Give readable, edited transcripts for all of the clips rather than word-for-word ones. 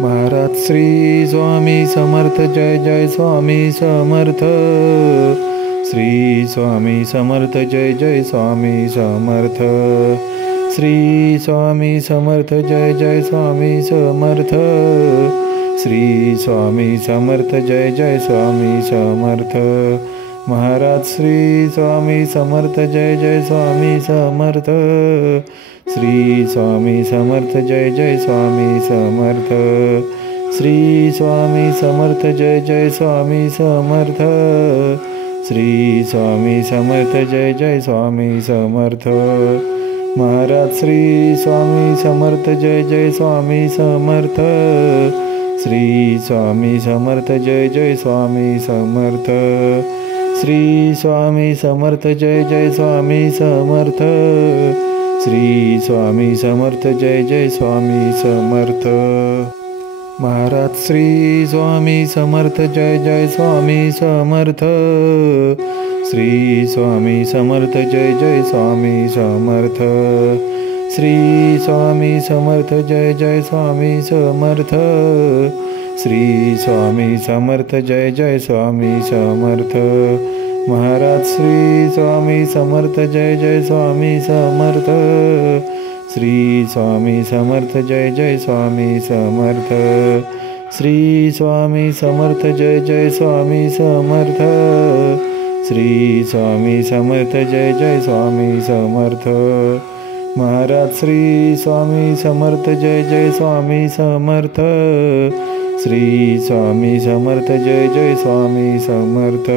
Maharaj Shri Swami Samarth Jai Jai Swami Samarth. Shri Swami Samarth Jai Jai Swami Samarth. Shri Swami Samarth Jai Jai Swami Samarth. Shri Swami Samarth Jai Jai Swami Samarth. Maharaj Shri Swami Samarth Jai Jai Swami Samarth. Shri Swami Samarth Jai Jai Swami Samarth. Shri Swami Samarth Jai Jai Swami Samarth. Shri Swami Samarth Jai Jai Swami Samarth. Maharaj Shri Swami Samarth Jai Jai Swami Samarth. Shri Swami Samarth Jai Jai Swami Samarth. Shri Swami Samarth Jai Jai Swami Samarth. Shri Swami Samarth Jai Jai Swami Samarth. Maharaj Shri Swami Samarth Jai Jai Swami Samarth. Shri Swami Samarth Jai Jai Swami Samarth. Shri Swami Samarth Jai Jai Swami Samarth. Shri Swami Samarth Jai Jai Swami Samarth. Maharaj Shri Swami Samarth Jai Jai Swami Samarth. Shri Swami Samarth Jai Jai Swami Samarth. Shri Swami Samarth Jai Jai Swami Samarth. Shri Swami Samarth Jai Jai Swami Samarth. Maharaj Shri Swami Samarth Jai Jai Swami Samarth. Shri Swami Samarth Jai Jai Swami Samarth.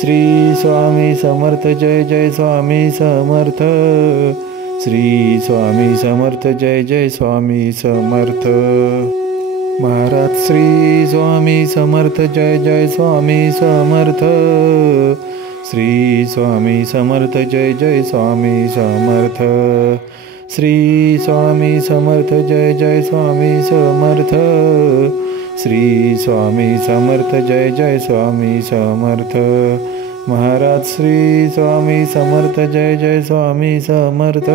Shri Swami Samarth Jai Jai Swami Samarth. Shri Swami Samarth Jai Jai Swami Samarth. Maharaj Shri Swami Samarth Jai Jai Swami Samarth. Shri Swami Samarth Jai Jai Swami Samarth. Shri Swami Samarth Jai Jai Swami Samarth. Shri Swami Samarth Jai Jai Swami Samarth. Maharaj Shri Swami Samarth Jai Jai Swami Samarth.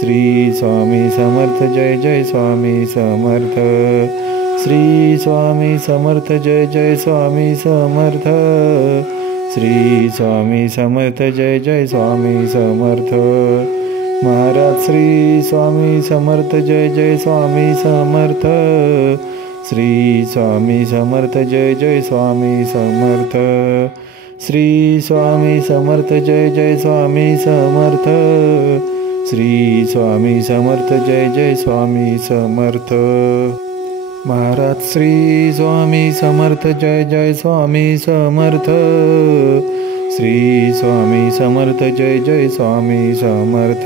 Shri Swami Samarth Jai Jai Swami Samarth. Shri Swami Samarth Jai Jai Swami Samarth. Shri Swami Samarth Jai Jai Swami Samarth. Maharaj Shri Swami Samarth Jai Jai Swami Samarth. Shri Swami Samarth Jai Jai Swami Samarth. Shri Swami Samarth Jai Jai Swami Samarth. Shri Swami Samarth Jai Jai Swami Samarth. Maharaj Shri Swami Samarth Jai Jai Swami Samarth. Shri Swami Samarth Jai Jai Swami Samarth.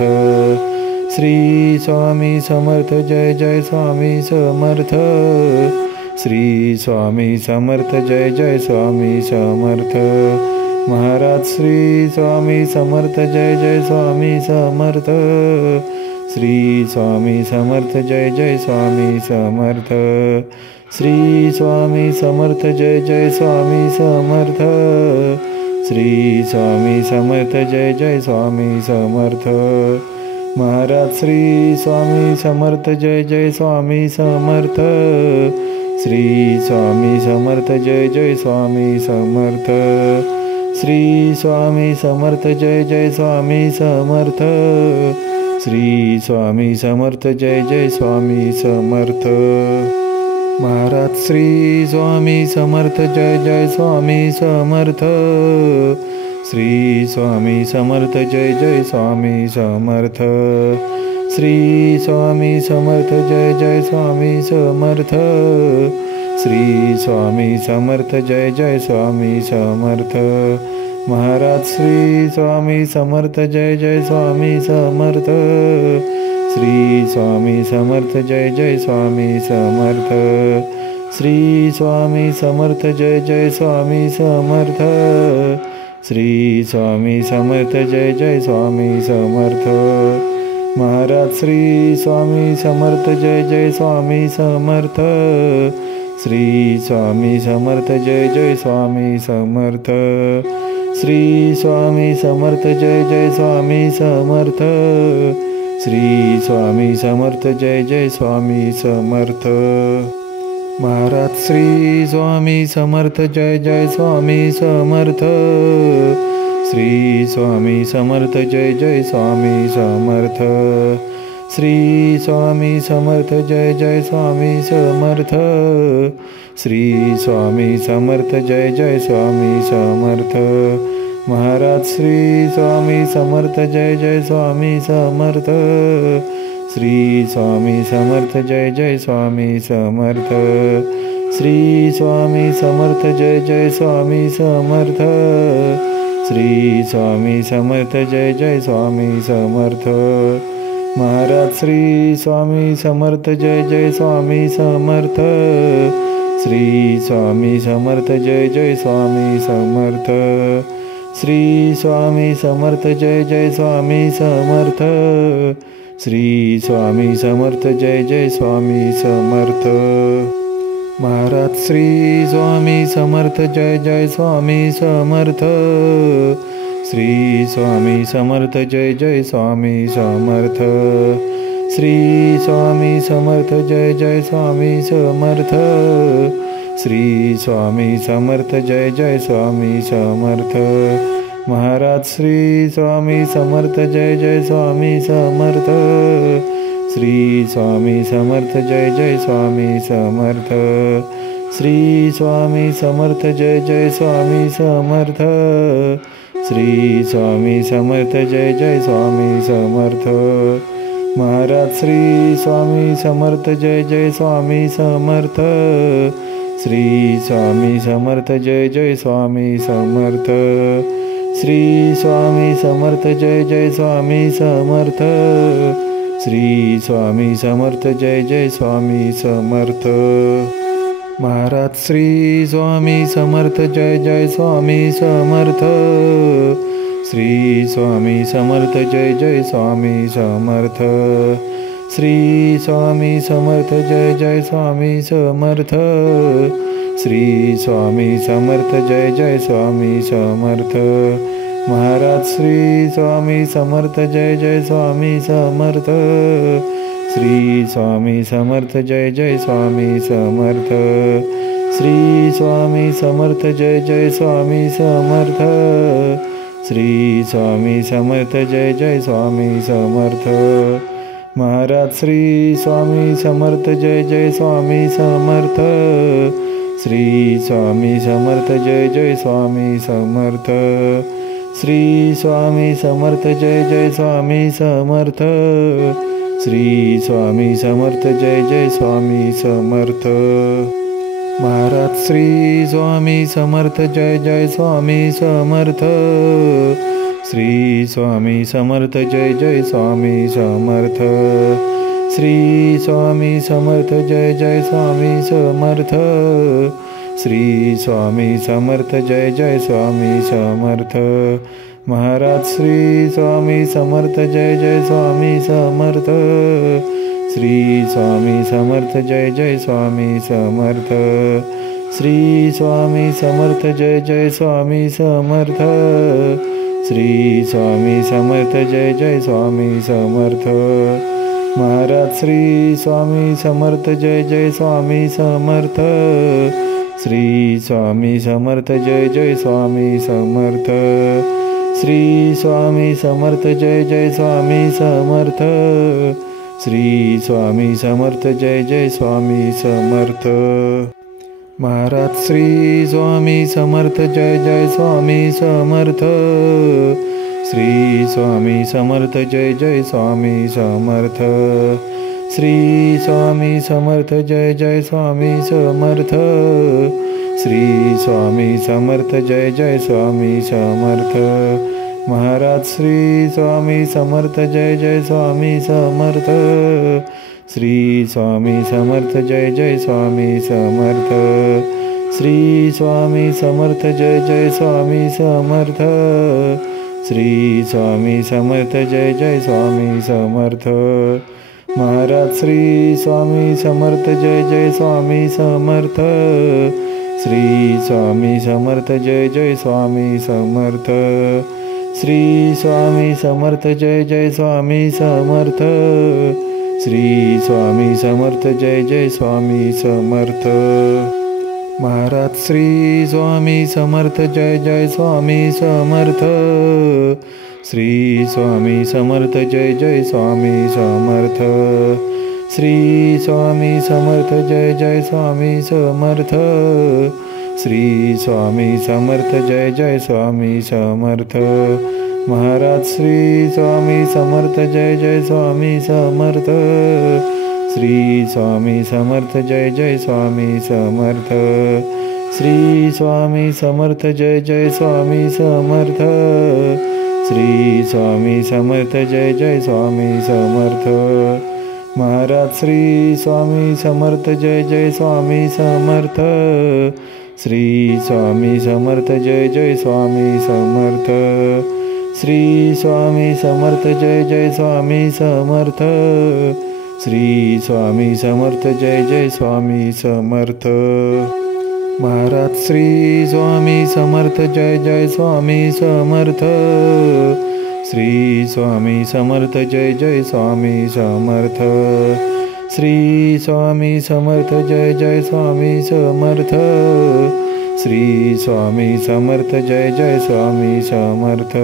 Shri Swami Samarth Jai Jai Swami Samarth. Shri Swami Samarth Jai Jai Swami Samarth. Maharaj Shri Swami Samarth Jai Jai Swami Samarth. Shri Swami Samarth Jai Jai Swami Samarth. Shri Swami Samarth Jai Jai Swami Samarth. Shri Swami Samarth Jai Jai Swami Samarth. Maharaj Shri Swami Samarth Jai Jai Swami Samarth. Shri Swami Samarth Jai Jai Swami Samarth. Shri Swami Samarth Jai Jai Swami Samarth. Shri Swami Samarth Jai Jai Swami Samarth. Maharaj Shri Swami Samarth Jai Jai Swami Samarth. Shri Swami Samarth Jai Jai Swami Samarth. Shri Swami Samarth Jai Jai Swami Samarth. Shri Swami Samarth Jai Jai Swami Samarth. Maharaj Shri Swami Samarth Jai Jai Swami Samarth. Shri Swami Samarth Jai Jai Swami Samarth. Shri Swami Samarth Jai Jai Swami Samarth. Shri Swami Samarth Jai Jai Swami Samarth. Maharaj Shri Swami Samarth Jai Jai Swami Samarth. Shri Swami Samarth Jai Jai Swami Samarth. Shri Swami Samarth Jai Jai Swami Samarth. Shri Swami Samarth Jai Jai Swami Samarth. Maharaj Shri Swami Samarth Jai Jai Swami Samarth. Shri Swami Samarth Jai Jai Swami Samarth. Shri Swami Samarth Jai Jai Swami Samarth. Shri Swami Samarth Jai Jai Swami Samarth. Maharaj Shri Swami Samarth Jai Jai Swami Samarth. Shri Swami Samarth Jai Jai Swami Samarth. Shri Swami Samarth Jai Jai Swami Samarth. Shri Swami Samarth Jai Jai Swami Samarth. Maharaj Shri Swami Samarth Jai Jai Swami Samarth. Shri Swami Samarth Jai Jai Swami Samarth. Shri Swami Samarth Jai Jai Swami Samarth. Shri Swami Samarth Jai Jai Swami Samarth. Maharaj Shri Swami Samarth Jai Jai Swami Samarth. Shri Swami Samarth Jai Jai Swami Samarth. Shri Swami Samarth Jai Jai Swami Samarth. Shri Swami Samarth Jai Jai Swami Samarth. Maharaj Shri Swami Samarth Jai Jai Swami Samarth. Shri Swami Samarth Jai Jai Swami Samarth. Shri Swami Samarth Jai Jai Swami Samarth. Shri Swami Samarth Jai Jai Swami Samarth. Maharaj Shri Swami Samarth Jai Jai Swami Samarth. Shri Swami Samarth Jai Jai Swami Samarth. Shri Swami Samarth Jai Jai Swami Samarth. Shri Swami Samarth Jai Jai Swami Samarth. Maharaj Shri Swami Samarth Jai Jai Swami Samarth. Shri Swami Samarth Jai Jai Swami Samarth. Shri Swami Samarth Jai Jai Swami Samarth. Shri Swami Samarth Jai Jai Swami Samarth. Maharaj Shri Swami Samarth Jai Jai Swami Samarth. Shri Swami Samarth Jai Jai Swami Samarth. Shri Swami Samarth Jai Jai Swami Samarth. Shri Swami Samarth Jai Jai Swami Samarth. Maharaj Shri Swami Samarth Jai Jai Swami Samarth. Shri Swami Samarth Jai Jai Swami Samarth. Shri Swami Samarth Jai Jai Swami Samarth. Shri Swami Samarth Jai Jai Swami Samarth. Maharaj Shri Swami Samarth Jai Jai Swami Samarth. Shri Swami Samarth Jai Jai Swami Samarth. Shri Swami Samarth Jai Jai Swami Samarth. Shri Swami Samarth Jai Jai Swami Samarth. Maharaj Shri Swami Samarth Jai Jai Swami Samarth. Shri Swami Samarth Jai Jai Swami Samarth. Shri Swami Samarth Jai Jai Swami Samarth. Shri Swami Samarth Jai Jai Swami Samarth. Maharaj Shri Swami Samarth Jai Jai Swami Samarth. Shri Swami Samarth Jai Jai Swami Samarth. Shri Swami Samarth Jai Jai Swami Samarth. Shri Swami Samarth Jai Jai Swami Samarth. Maharaj Shri Swami Samarth Jai Jai Swami Samarth. Shri Swami Samarth Jai Jai Swami Samarth. Shri Swami Samarth Jai Jai Swami Samarth. Shri Swami Samarth Jai Jai Swami Samarth. Maharaj Shri Swami Samarth Jai Jai Swami Samarth. Shri Swami Samarth Jai Jai Swami Samarth. Shri Swami Samarth Jai Jai Swami Samarth. Shri Swami Samarth Jai Jai Swami Samarth. Maharaj Shri Swami Samarth Jai Jai Swami Samarth. Shri Swami Samarth Jai Jai Swami Samarth. Shri Swami Samarth Jai Jai Swami Samarth. Shri Swami Samarth Jai Jai Swami Samarth. Maharaj Shri Swami Samarth Jai Jai Swami Samarth. Shri Swami Samarth Jai Jai Swami Samarth. Shri Swami Samarth Jai Jai Swami Samarth. Shri Swami Samarth Jai Jai Swami Samarth. Maharaj Shri Swami Samarth Jai Jai Swami Samarth. Shri Swami Samarth Jai Jai Swami Samarth. Shri Swami Samarth Jai Jai Swami Samarth. Shri Swami Samarth Jai Jai Swami Samarth. Maharaj Shri Swami Samarth Jai Jai Swami Samarth. Shri Swami Samarth Jai Jai Swami Samarth. Shri Swami Samarth Jai Jai Swami Samarth. Shri Swami Samarth Jai Jai Swami Samarth. Maharaj Shri Swami Samarth Jai Jai Swami Samarth. Shri Swami Samarth Jai Jai Swami Samarth. Shri Swami Samarth Jai Jai Swami Samarth. Shri Swami Samarth Jai Jai Swami Samarth.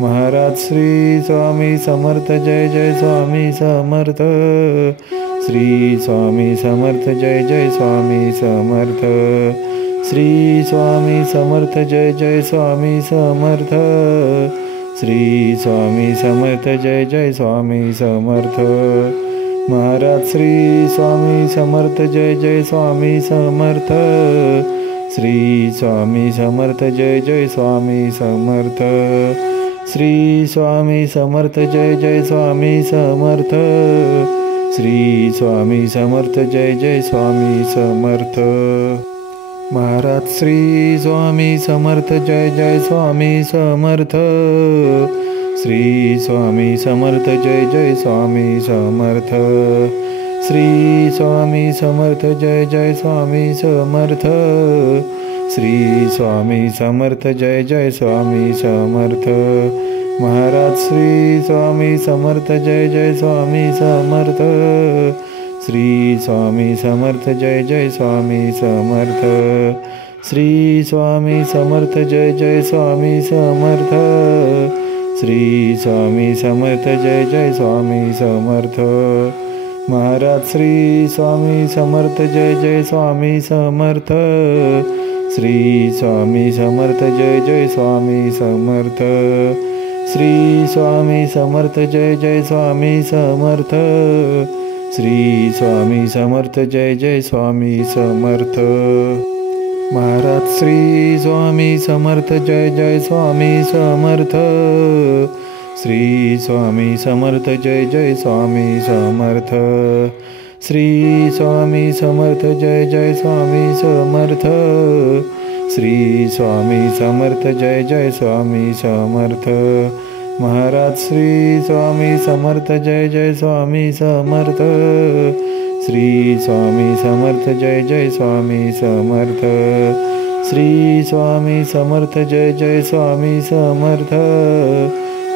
Maharaj Shri Swami Samarth Jai Jai Swami Samarth. Shri Swami Samarth Jai Jai Swami Samarth. Shri Swami Samarth Jai Jai Swami Samarth. Shri Swami Samarth Jai Jai Swami Samarth. Maharaj Shri Swami Samarth Jai Jai Swami Samarth. Shri Swami Samarth Jai Jai Swami Samarth. Shri Swami Samarth Jai Jai Swami Samarth. Shri Swami Samarth Jai Jai Swami Samarth. Maharaj Shri Swami Samarth Jai Jai Swami Samarth. Shri Swami Samarth Jai Jai Swami Samarth. Shri Swami Samarth Jai Jai Swami Samarth. Shri Swami Samarth Jai Jai Swami Samarth. Maharaj Shri Swami Samarth Jai Jai Swami Samarth. Shri Swami Samarth Jai Jai Swami Samarth. Shri Swami Samarth Jai Jai Swami Samarth. Shri Swami Samarth Jai Jai Swami Samarth. Maharaj Shri Swami Samarth Jai Jai Swami Samarth. Shri Swami Samarth Jai Jai Swami Samarth. Shri Swami Samarth Jai Jai Swami Samarth. Shri Swami Samarth Jai Jai Swami Samarth. Maharaj Shri Swami Samarth Jai Jai Swami Samarth. Shri Swami Samarth Jai Jai Swami Samarth. Shri Swami Samarth Jai Jai Swami Samarth. Shri Swami Samarth Jai Jai Swami Samarth. Maharaj Shri Swami Samarth Jai Jai Swami Samarth. Shri Swami Samarth Jai Jai Swami Samarth. Shri Swami Samarth Jai Jai Swami Samarth.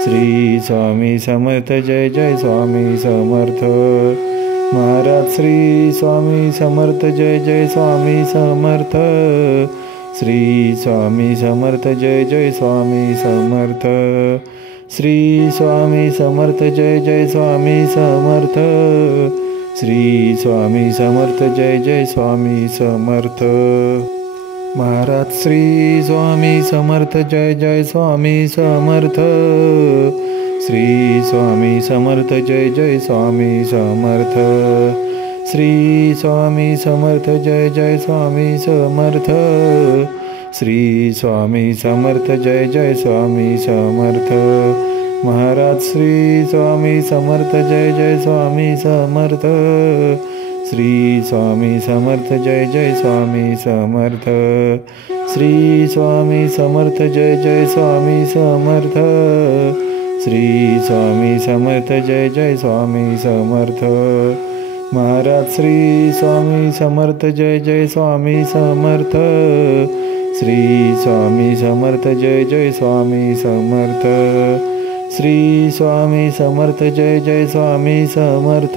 Shri Swami Samarth Jai Jai Swami Samarth. Maharaj Shri Swami Samarth Jai Jai Swami Samarth. Shri Swami Samarth Jai Jai Swami Samarth. Shri Swami Samarth Jai Jai Swami Samarth. Shri Swami Samarth Jai Jai Swami Samarth. Maharaj Shri Swami Samarth Jai Jai Swami Samarth. Shri Swami Samarth Jai Jai Swami Samarth. Shri Swami Samarth Jai Jai Swami Samarth. Shri Swami Samarth Jai Jai Swami Samarth. Maharaj Shri Swami Samarth Jai Jai Swami Samarth. Shri Swami Samarth Jai Jai Swami Samarth. Shri Swami Samarth Jai Jai Swami Samarth. Shri Swami Samarth Jai Jai Swami Samarth. Maharaj Shri Swami Samarth Jai Jai Swami Samarth. Shri Swami Samarth Jai Jai Swami Samarth. Shri Swami Samarth Jai Jai Swami Samarth.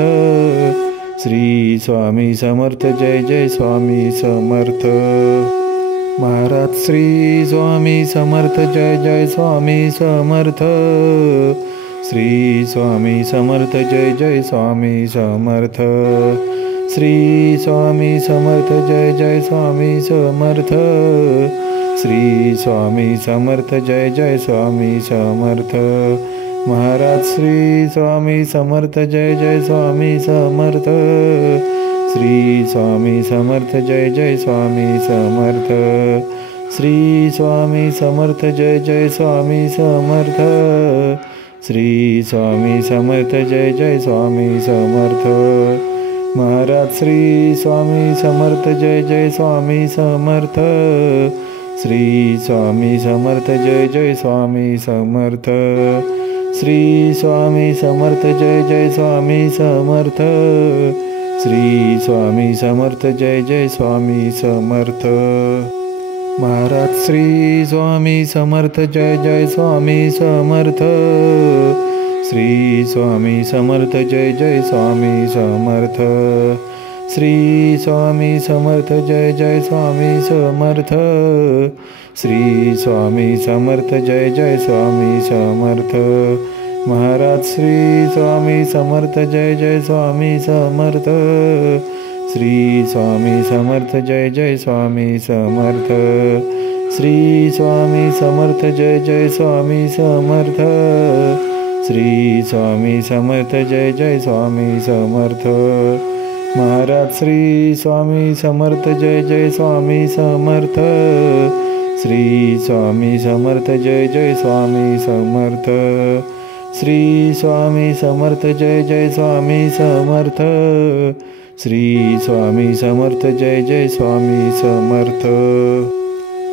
Shri Swami Samarth Jai Jai Swami Samarth. Maharaj Shri Swami Samarth Jai Jai Swami Samarth. Shri Swami Samarth Jai Jai Swami Samarth. Shri Swami Samarth Jai Jai Swami Samarth. Shri Swami Samarth Jai Jai Swami Samarth. Maharaj Shri Swami Samarth Jai Jai Swami Samarth. Shri Swami Samarth Jai Jai Swami Samarth. Shri Swami Samarth Jai Jai Swami Samarth. Shri Swami Samarth Jai Jai Swami Samarth. Maharaj Shri Swami Samarth Jai Jai Swami Samarth. Shri Swami Samarth Jai Jai Swami Samarth. Shri Swami Samarth Jai Jai Swami Samarth. Shri Swami Samarth Jai Jai Swami Samarth. Maharaj Shri Swami Samarth Jai Jai Swami Samarth. Shri Swami Samarth Jai Jai Swami Samarth. Shri Swami Samarth Jai Jai Swami Samarth. Shri Swami Samarth Jai Jai Swami Samarth. Maharaj Shri Swami Samarth Jai Jai Swami Samarth. Shri Swami Samarth Jai Jai Swami Samarth. Shri Swami Samarth Jai Jai Swami Samarth. Shri Swami Samarth Jai Jai Swami Samarth. Maharaj Shri Swami Samarth Jai Jai Swami Samarth. Shri Swami Samarth Jai Jai Swami Samarth. Shri Swami Samarth Jai Jai Swami Samarth. Shri Swami Samarth Jai Jai Swami Samarth.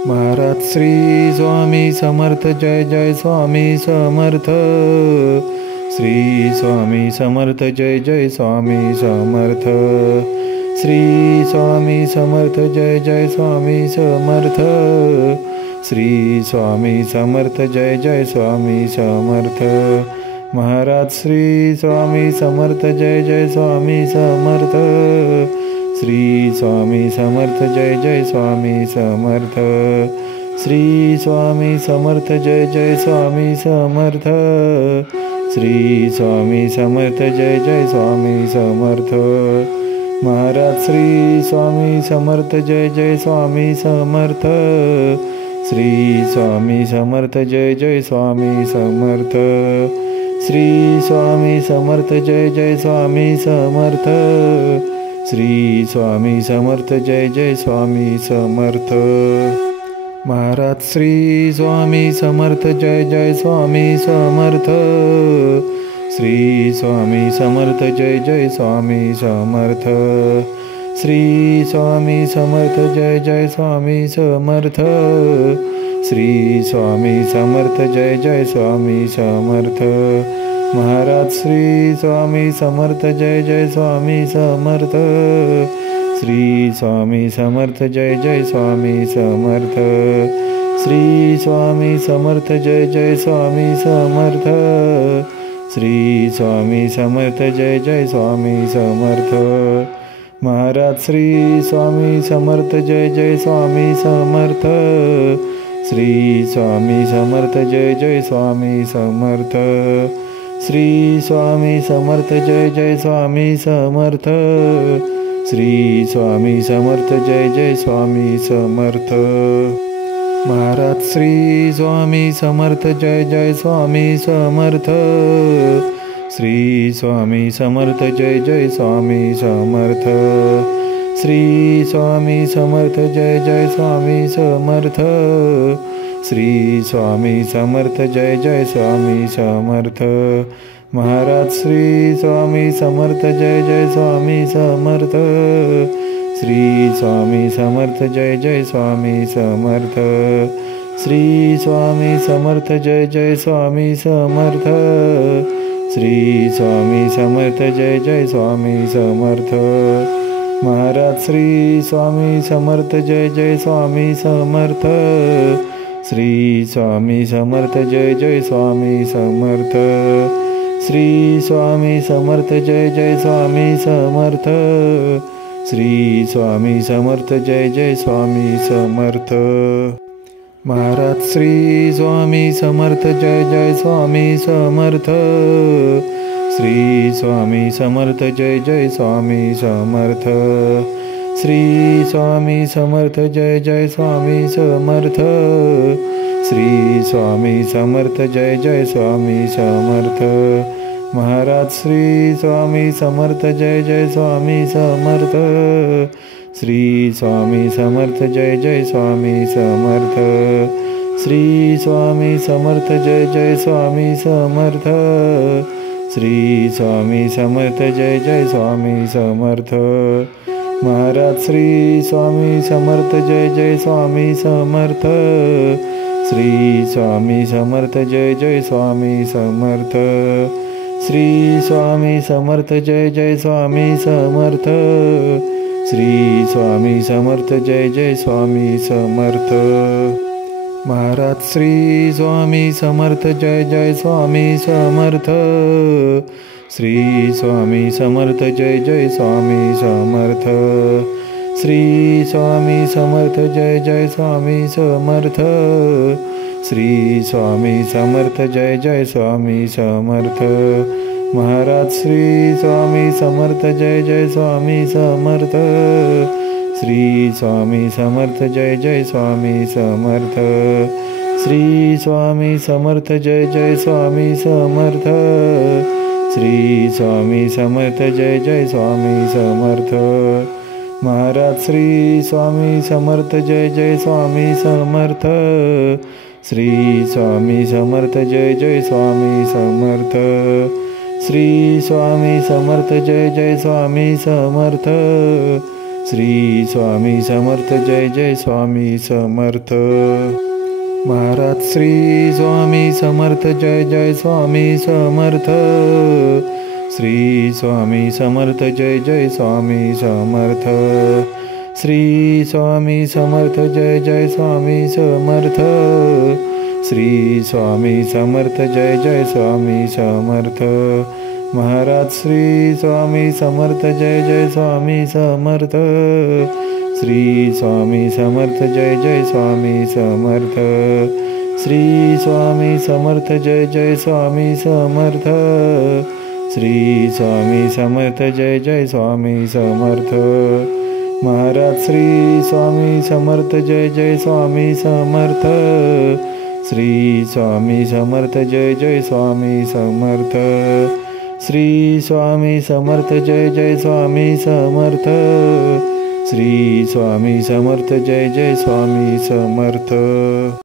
Maharaj Shri Swami Samarth Jai Jai Swami Samarth. Shri Swami Samarth Jai Jai Swami Samarth. Shri Swami Samarth Jai Jai Swami Samarth. Shri Swami Samarth Jai Jai Swami Samarth. Maharaj Shri Swami Samarth Jai Jai Swami Samarth. Shri Swami Samarth Jai Jai Swami Samarth. Shri Swami Samarth Jai Jai Swami Samarth. Shri Swami Samarth Jai Jai Swami Samarth. Maharaj Shri Swami Samarth Jai Jai Swami Samarth. Shri Swami Samarth Jai Jai Swami Samarth. Shri Swami Samarth Jai Jai Swami Samarth. Shri Swami Samarth Jai Jai Swami Samarth. Maharaj Shri Swami Samarth Jai Jai Swami Samarth. Shri Swami Samarth Jai Jai Swami Samarth. Shri Swami Samarth Jai Jai Swami Samarth. Shri Swami Samarth Jai Jai Swami Samarth. Maharaj Shri Swami Samarth Jai Jai Swami Samarth. Shri Swami Samarth Jai Jai Swami Samarth. Shri Swami Samarth Jai Jai Swami Samarth. Shri Swami Samarth Jai Jai Swami Samarth. Maharaj Shri Swami Samarth Jai Jai Swami Samarth. Shri Swami Samarth Jai Jai Swami Samarth. Shri Swami Samarth Jai Jai Swami Samarth. Shri Swami Samarth Jai Jai Swami Samarth. Maharaj Shri Swami Samarth Jai Jai Swami Samarth. Shri Swami Samarth Jai Jai Swami Samarth. Shri Swami Samarth Jai Jai Swami Samarth. Shri Swami Samarth Jai Jai Swami Samarth. Maharaj Shri Swami Samarth Jai Jai Swami Samarth. Shri Swami Samarth Jai Jai Swami Samarth. Shri Swami Samarth Jai Jai Swami Samarth. Shri Swami Samarth Jai Jai Swami Samarth. Maharaj Shri Swami Samarth Jai Jai Swami Samarth. Shri Swami Samarth Jai Jai Swami Samarth. Shri Swami Samarth Jai Jai Swami Samarth. Shri Swami Samarth Jai Jai Swami Samarth. Maharaj Shri Swami Samarth Jai Jai Swami Samarth. Shri Swami Samarth Jai Jai Swami Samarth. Shri Swami Samarth Jai Jai Swami Samarth. Shri Swami Samarth Jai Jai Swami Samarth. Maharaj Shri Swami Samarth Jai Jai Swami Samarth. Shri Swami Samarth Jai Jai Swami Samarth. Shri Swami Samarth Jai Jai Swami Samarth. Shri Swami Samarth Jai Jai Swami Samarth. Maharaj Shri Swami Samarth Jai Jai Swami Samarth. Shri Swami Samarth Jai Jai Swami Samarth. Shri Swami Samarth Jai Jai Swami Samarth. Shri Swami Samarth Jai Jai Swami Samarth. Maharaj Shri Swami Samarth Jai Jai Swami Samarth. Shri Swami Samarth Jai Jai Swami Samarth. Shri Swami Samarth Jai Jai Swami Samarth. Shri Swami Samarth Jai Jai Swami Samarth. Maharaj Shri Swami Samarth Jai Jai Swami Samarth. Shri Swami Samarth Jai Jai Swami Samarth. Shri Swami Samarth Jai Jai Swami Samarth. Shri Swami Samarth Jai Jai Swami Samarth. Maharaj Shri Swami Samarth Jai Jai Swami Samarth. Shri Swami Samarth Jai Jai Swami Samarth. Shri Swami Samarth Jai Jai Swami Samarth. Shri Swami Samarth Jai Jai Swami Samarth. Maharaj Shri Swami Samarth Jai Jai Swami Samarth. Shri Swami Samarth Jai Jai Swami Samarth. Shri Swami Samarth Jai Jai Swami Samarth. Shri Swami Samarth Jai Jai Swami Samarth. Maharaj Shri Swami Samarth Jai Jai Swami Samarth. Shri Swami Samarth Jai Jai Swami Samarth. Shri Swami Samarth Jai Jai Swami Samarth. Shri Swami Samarth Jai Jai Swami Samarth. Maharaj Shri Swami Samarth Jai Jai Swami Samarth. Shri Swami Samarth Jai Jai Swami Samarth. Shri Swami Samarth Jai Jai Swami Samarth. Shri Swami Samarth Jai Jai Swami Samarth.